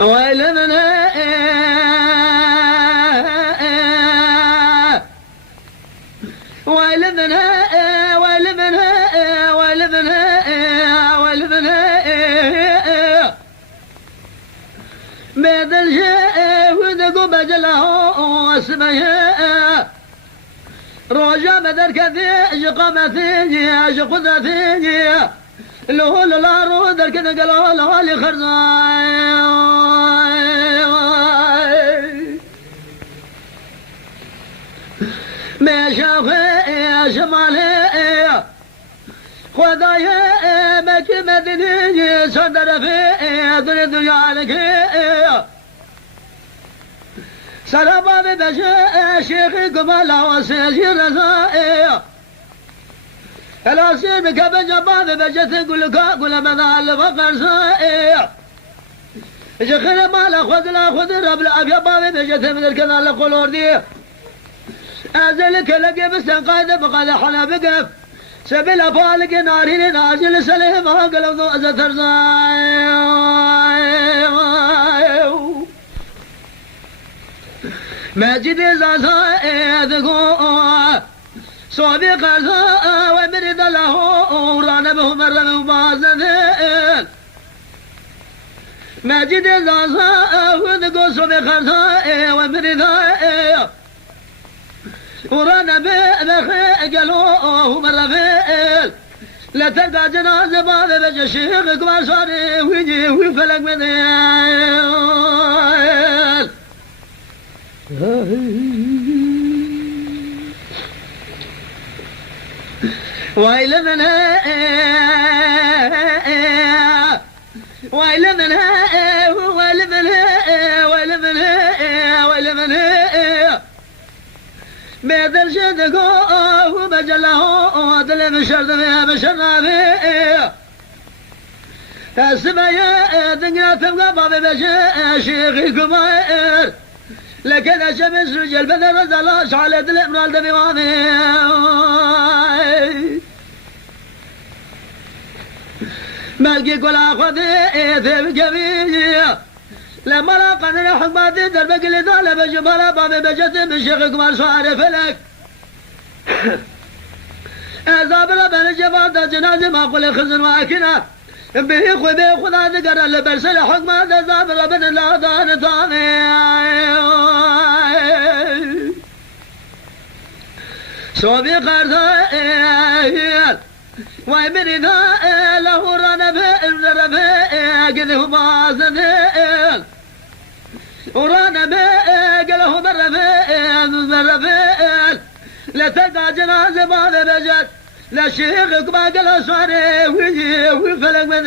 ويلمنا ويلمنا ويلمنا ويلمنا ويلمنا بدل شيء ودقوا بجله اسمه رجع بدر كذي قامتي قدرتي لو لا رودر كذا قالوا له لي خرزاي ما شافي شمالي خدايا ما كمدني صدر في الدنيا عليك سرابا ببجاء شيخي قبالا وسيجي رزائي الاسير بكبجا باب بجت قول لك قول بدال فقر سائي شيخي مالا خذ رب الابيا باب بجت من الكذا لقول دي ازلك لقي بستنقاذ بقى حنا بقف سبيل فالك نارين نازل سليم قلب ذو ازثر ماجد زازا صوبي قزا ومرد له رانا به مر مبازن ماجد زازا وذقو صوبي قزا ومرد ورانا به قالوا مر فيل لا تلقى جنازة باب بجا شيخ كبار صاري ويجي ويفلق من ويلمنا ويلمنا ويلمنا ويلمنا ويلمنا بيدر شدقوا وبجله دل بشرد فيها بشرنا فيه السبايا دنيا تبقى باب بجا شيخي كبير لكن الشمس رجل بدر زلاش على دل امرال دبي مامي ملقي كل اخذي ثيب جميل لما لا قدر حكماتي دربك اللي طالب جبالا بابي بجت بالشيخ كمان صار فلك اذاب ربنا جبال جنازه ما قل خزن واكنا بيه خدا ذكر اللي برسل حكمات اذاب ربنا لا دان ثاني صوبي قرثاء ويمرنا له رانا بالرفاء قده بازنين ورانا قاله بالرفاء لا تلقى جنازة بعد بجت لا شيخك ما قال صاري ويجي ويفلق من